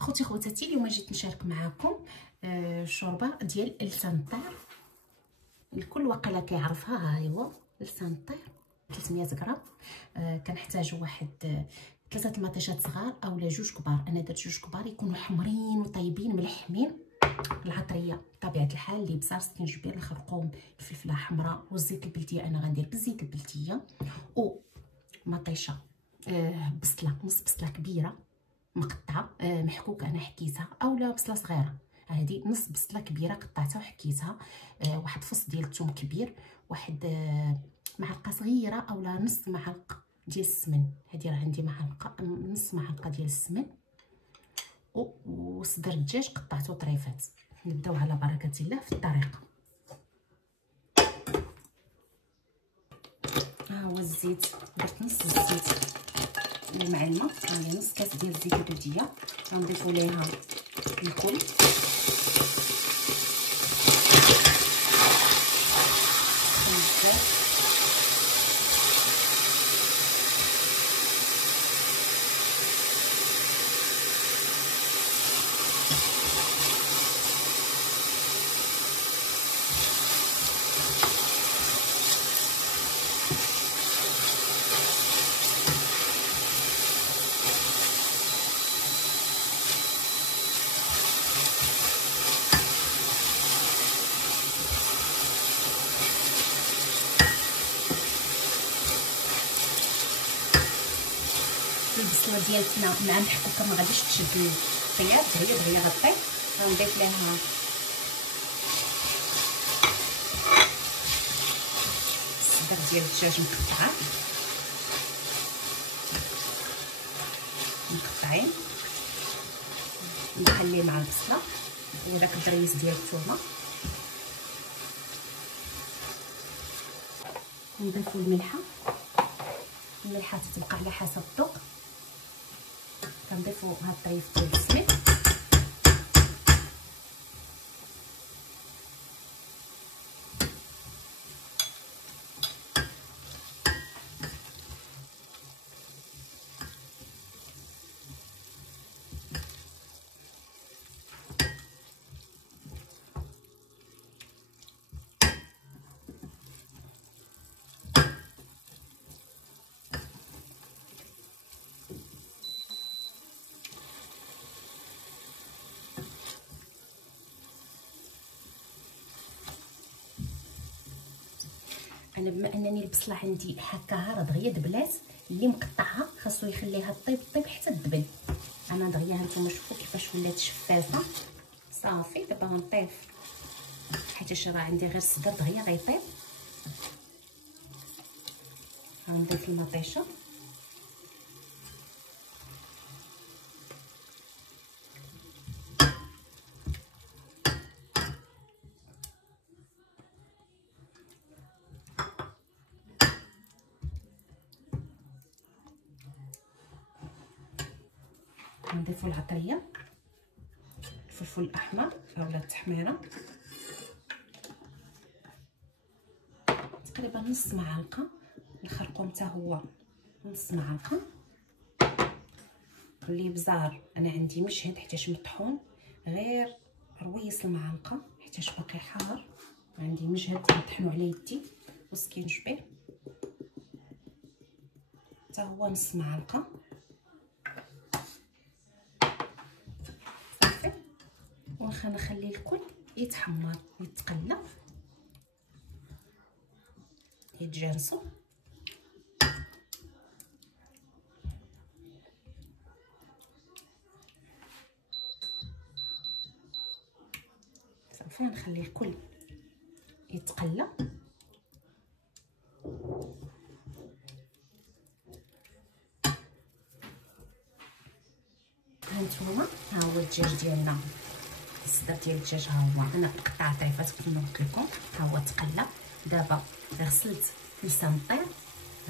خوتي خواتاتي، اليوم جيت نشارك معكم شوربه ديال لسان الطير. الكل واقيلا كيعرفها. ها هو لسان الطير 300 غرام. كنحتاجوا واحد 3 المطيشات صغار اولا 2 كبار. انا درت 2 كبار يكونوا حمرين وطيبين ملحمين. العطريه بطبيعه الحال اللي بصار سكينجبير، الخرقوم، الفلفله حمراء والزيت البلديه. انا غندير بالزيت البلديه. و مطيشه بصله، نص بصله كبيره مقطعه محكوكه، انا حكيتها، اولا بصله صغيره. هذه نص بصله كبيره قطعتها وحكيتها. واحد فص ديال الثوم كبير، واحد معلقه صغيره اولا نص معلقه ديال السمن. هذه راه عندي معلقه، نص معلقه ديال السمن. وصدر الدجاج قطعته طريفات. نبداو على بركه الله في الطريقه. ها هو الزيت، درت نص الزيت المعلمه، يعني نص كاس ديال الزيت البلديه. غنضيفوا ليها الكل، البصله ديالتنا مع محكوكه ما غاديش تشد الخيار، دغيا غطيب. غنضيف لها الصدر ديال الدجاج مقطعين، نخليه مع البصله وداك الدريس ديال الثومه. نضيفوا الملحه تتبقى على حسب الذوق. كنضيفوا هاد الطريف ديال السميد، انا بما انني البصله عندي هكاها راه دغيا دبلات، اللي مقطعها خاصو يخليها طيب حتى تدبل. انا دغيا هانتوما شوفوا كيفاش ولات شفافه. صافي دابا غنطيب، حيت راه عندي غير الصدر دغيا غيطيب. غنضيف المطيشه، نضيفوا العطريه، الفلفل الاحمر اولا التحميره، تقريبا نص معلقه. الخرقوم حتى هو نص معلقه. اللي بزار انا عندي مشهد حيتاش مطحون، غير رويس المعلقه حيتاش باقي حار. عندي مجهد نطحنو على يدي، وسكينجبير حتى هو نص معلقه. صافي، ونخلي الكل يتحمر يتقلى يتجانسوا. صافي، نخلي الكل يتقلى. هانتوما ها هو الدجاج ديالنا، الصدر ديال الدجاج ها هو انا قطع طريفات كما قلت لكم. ها هو تقلى. دابا غسلت لسان الطير،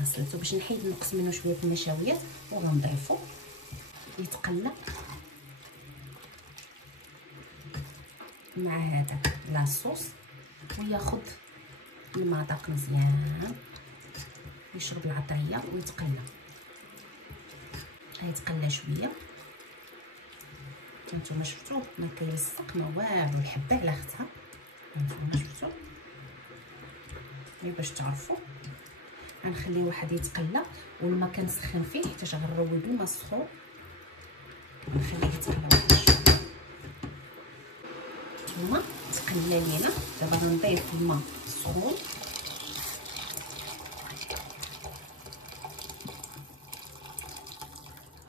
غسلته باش نحيد نقص منه شويه النشويات، وغنضيفو يتقلى مع هذاك لاصوص، وياخذ المذاق مزيان، يشرب العطريه ويتقلى. غيتقلى شويه هانتوما شفتوا ما كيلصق ما والو، الحبه على اختها. هانتوما شفتوا غير باش تعرفوا. غنخليه واحد يتقلى والماء كنسخن فيه حتى غنروي بالماء السخون، نخليه يتقلى واحد شويه. هانتوما تقلى لينا، دابا غنضيف الماء السخون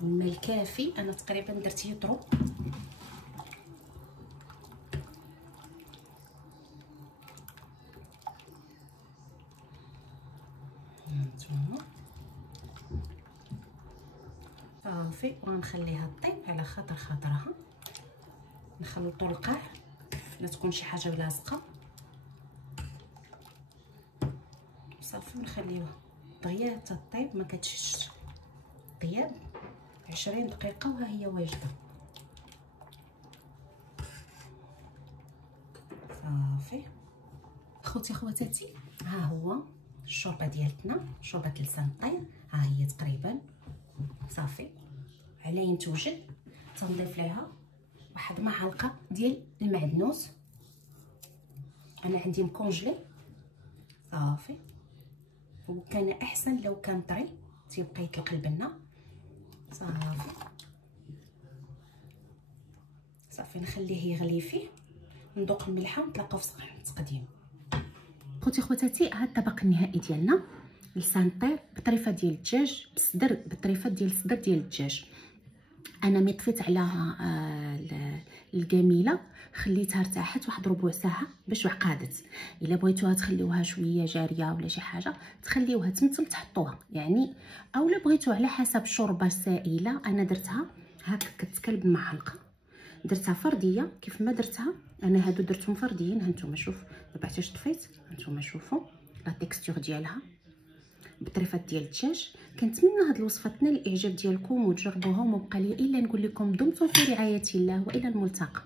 الماء الكافي. انا تقريبا درت يطرو. هانتوما صافي، وغنخليها طيب على خاطرها. نخلطوا القاع لا تكون شي حاجه لاصقه صافي، ونخليوها دغيا حتى طيب، ما كتشدش طياب. 20 دقيقه وها هي واجده. صافي خوتي خواتاتي، ها هو الشوربه ديالتنا، شوربه لسان الطير. ها هي تقريبا صافي على توجد. تنضيف ليها واحد معلقه ديال المعدنوس، انا عندي مكونجلي صافي، وكان احسن لو كان طري تيبقى يطلق البنه. صافي نخليه يغلي فيه، ندوق الملحه ونتلاقاو في صحن التقديم. خوتي خواتاتي، ها الطبق النهائي ديالنا، لسان الطير بطريفه ديال الدجاج بالصدر، بطريفه ديال الصدر ديال الدجاج. انا ملي طفيت عليها الكميله خليتها ارتاحت واحد ربع ساعه باش عقادت. الا بغيتوها تخليوها شويه جاريه ولا شي حاجه تخليوها تمتم تحطوها يعني، اولا بغيتو على حسب شوربه سائله. انا درتها هكا كتكلب معلقه، درتها فرديه كيف ما درتها انا. هادو درتهم فرديين. هانتوما شوف دابا حتى طفيت، هانتوما شوفوا لا تيكستور ديالها بطريفات ديال الدجاج. كنتمنى هاد الوصفه تنال الاعجاب ديالكم وتجربوها، وما بقى لي الا نقول لكم دمتم في رعايه الله والى الملتقى.